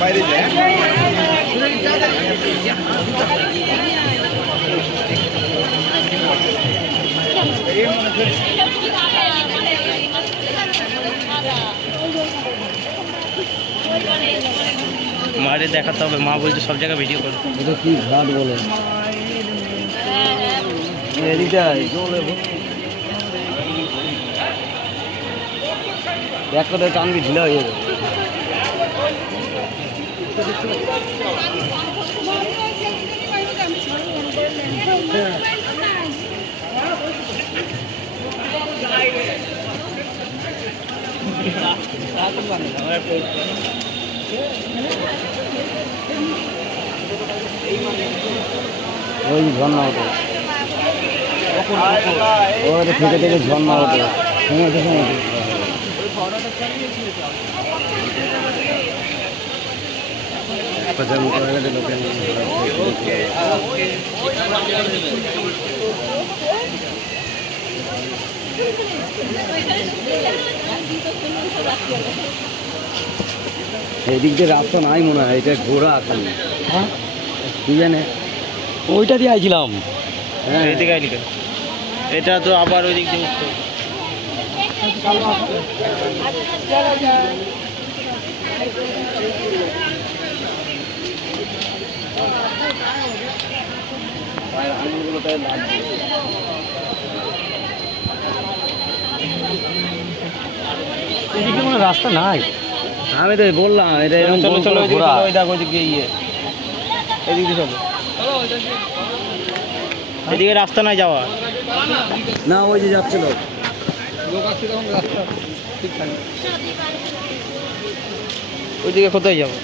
বাইরে যায় মায়ের দেখাতে হবে, মা বলছে সব জায়গায় ভিডিও করো। এটা কি ঘাট বলে এক কথা টানবি ঢিলা হয়ে যাবে। ওই ঝর্ণা হতো, ওই থেকে থেকে ঝর্ণা হতো। এদিক দিয়ে রাস্তা নাই মনে হয়, এটা ঘোরা আসেন। হ্যাঁ কি জানে, ওইটা দিয়ে আইছিলাম। হ্যাঁ এদিকে আইলি কেন? এটা তো আবার ওই দিক দিয়ে উঠতে এদিকে কোনো রাস্তা নাই। আমি তো বললাম এটা এরকম চলো চলো ঘোরা। ওই দেখো ওইদিকে ইয়ে এদিক দিয়ে চলো। এদিকে রাস্তা নাই যাওয়া না, ওই যে যাচ্ছিল ওইদিকে কোথায় যাবো?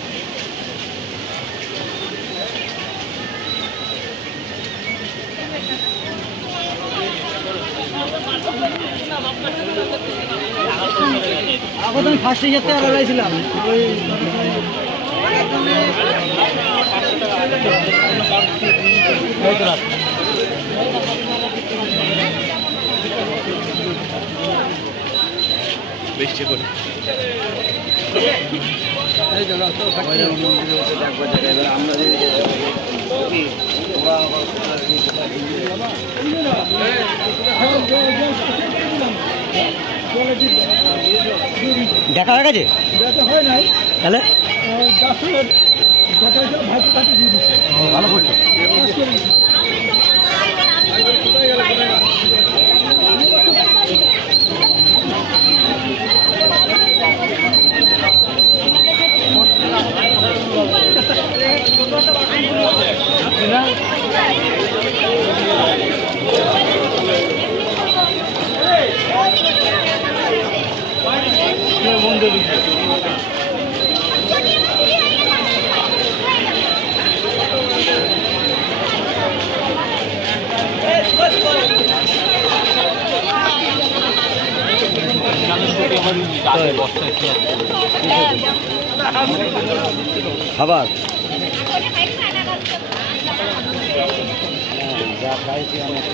এখন আমি ফার্স্টে যেতে আর রয়েছিলাম। বৃষ্টি করে দেখা হয়ে গেছে তাহলে ভালো করছো। খাবার যা খাইছি অনেক।